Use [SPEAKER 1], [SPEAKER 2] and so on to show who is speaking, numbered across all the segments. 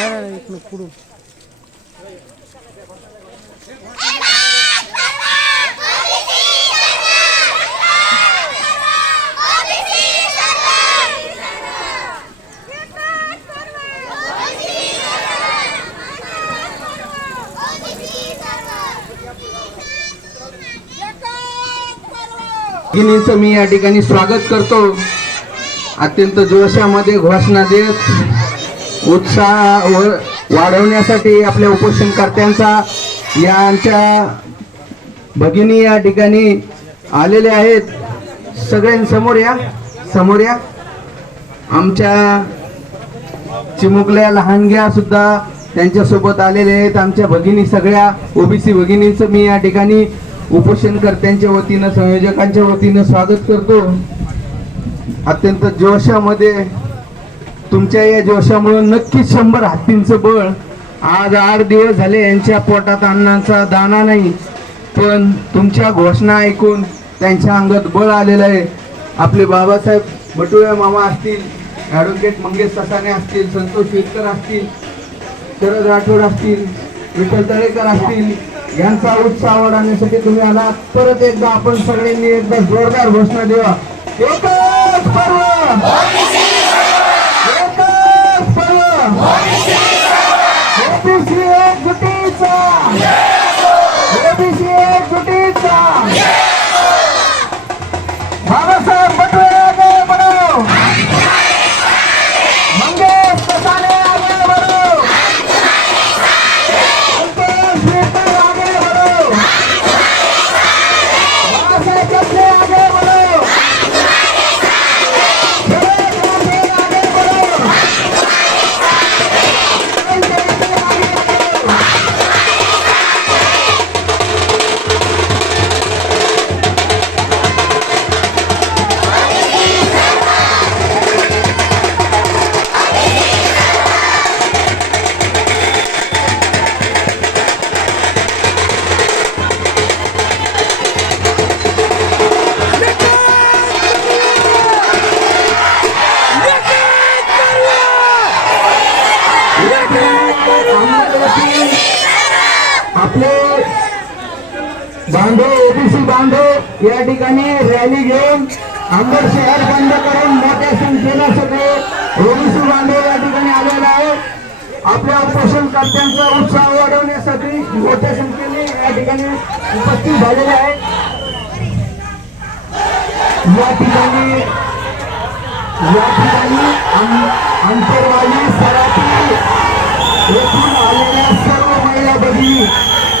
[SPEAKER 1] नाही नाही इकडून पुढून
[SPEAKER 2] भगिनींचं मी या ठिकाणी स्वागत करतो. अत्यंत जोशामध्ये घोषणा देत उत्साह व- वाढवण्यासाठी आपल्या उपोषणकर्त्यांचा यांच्या भगिनी या ठिकाणी आलेले आहेत. सगळ्यांसमोर या समोर या. आमच्या चिमुकल्या लहानग्या सुद्धा त्यांच्यासोबत आलेले आहेत. आमच्या भगिनी सगळ्या ओबीसी भगिनींचं मी या ठिकाणी उपोषणकर्त्यांच्या वतीनं संयोजकांच्या वतीनं स्वागत करतो. अत्यंत जोशामध्ये तुमच्या या जोशामुळे नक्कीच शंभर हत्तींचं बळ. आज आठ दिवस झाले यांच्या पोटात अन्नाचा दाना नाही पण तुमच्या घोषणा ऐकून त्यांच्या अंगात बळ आलेलं आहे. आपले बाबासाहेब बटुळे मामा असतील ॲडव्होकेट मंगेश ससाने असतील संतोष विरकर असतील शरद राठोड असतील विठ्ठल तळेकर असतील यांचा उत्साह वाढवण्यासाठी तुम्ही आला. परत एकदा आपण सगळ्यांनी एकदा जोरदार घोषणा देवा. एकच पर्व! एकच पर्व ओबीसी एकजुटीचा ओबीसी आपले बांधव ओबीसी बांधव या ठिकाणी रॅली घेऊन अंबर शहर बंद करून मोठ्या संख्येनं सगळे ओबीसी बांधव या ठिकाणी आलेले आहेत. आपल्या उपोषणकर्त्यांचा उत्साह वाढवण्यासाठी मोठ्या संख्येने या ठिकाणी उपस्थित झालेले आहेत. या ठिकाणी या ठिकाणी अंतरवाली सराठी येथून आलेल्या सर्व महिला भगिनी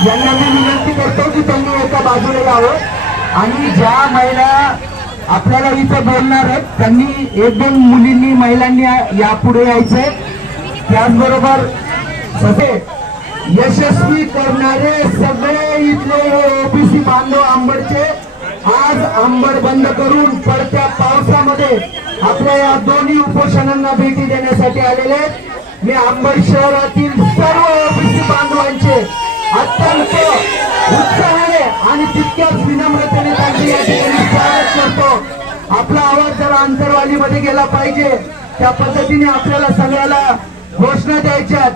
[SPEAKER 2] यांना मी विनंती करतो की त्यांनी एका बाजूला यावं आणि ज्या महिला आपल्याला इथं बोलणार आहेत त्यांनी एक दोन मुलींनी महिलांनी यापुढे यायचंय त्याचबरोबर सगळे यशस्वी करणारे सगळे इथले ओबीसी बांधव आंबडचे आज आंबड बंद करून पडत्या पावसामध्ये आपल्या या दोन्ही उपोषणांना भेटी देण्यासाठी आलेले आहेत. मी आंबड शहरातील सर्व ओबीसी बांधवांचे अत्यंत उत्साहाने आणि तितक्याच विनम्रतेने त्यांचे या ठिकाणी स्वागत करतो. आपला आवाज जरा अंतरवालीमध्ये गेला पाहिजे. त्या पद्धतीने आपल्याला सगळ्याला घोषणा द्यायच्यात.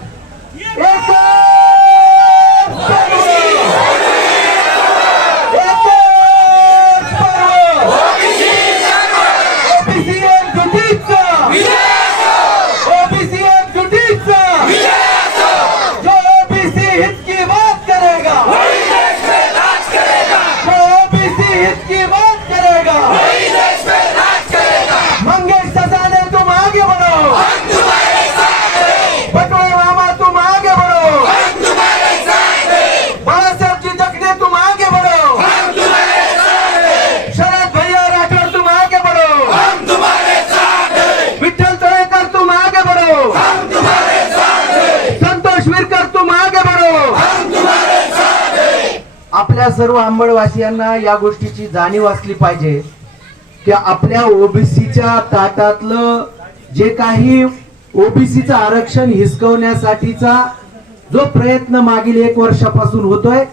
[SPEAKER 2] 내가. आपल्या सर्व आंबडवासियांना या गोष्टीची जाणीव असली पाहिजे. की आपल्या ओबीसीच्या ताटातलं जे काही ओबीसीचं आरक्षण हिसकवण्यासाठीचा जो प्रयत्न मागील एक वर्षापासून होतोय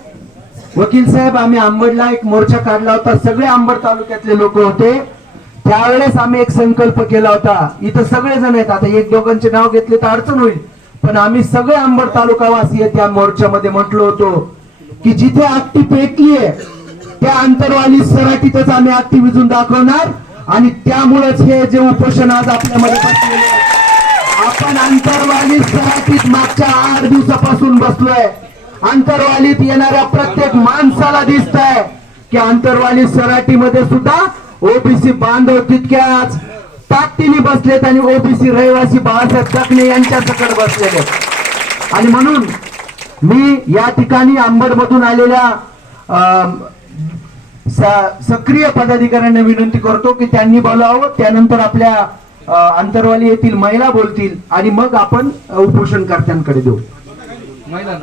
[SPEAKER 2] वकील साहेब आम्ही आंबडला एक मोर्चा काढला होता सगळे आंबड तालुक्यातले लोक होते. त्यावेळेस आम्ही एक संकल्प केला होता. इथं सगळे जण आहेत. आता एक दोघांचे नाव घेतले तर अडचण होईल. पण आम्ही सगळे आंबड तालुकावासी त्या मोर्चामध्ये म्हटलो होतो. की जिथे आकटी पेटली आहे त्या अंतरवाली सराटीतच आम्ही आकटी विजून दाखवणार. आणि त्यामुळेच हे जे उपोषण आज आपल्यामध्ये आपण अंतरवाली सराटीत मागच्या आठ दिवसापासून बसलोय. अंतरवालीत येणाऱ्या प्रत्येक माणसाला दिसत आहे की अंतरवाली सराटीमध्ये सुद्धा ओबीसी बांधव तितक्याच ताकदीने बसलेत आणि ओबीसी रहिवासी बाळासाहेब दखणे यांच्या सकट बसलेले आणि म्हणून मी या ठिकाणी अंबडमधून आलेल्या अं, सक्रिय पदाधिकाऱ्यांना विनंती करतो की त्यांनी बोलावं त्यानंतर आपल्या अंतरवाली येथील महिला बोलतील आणि मग आपण उपोषणकर्त्यांकडे देऊ.
[SPEAKER 1] महिला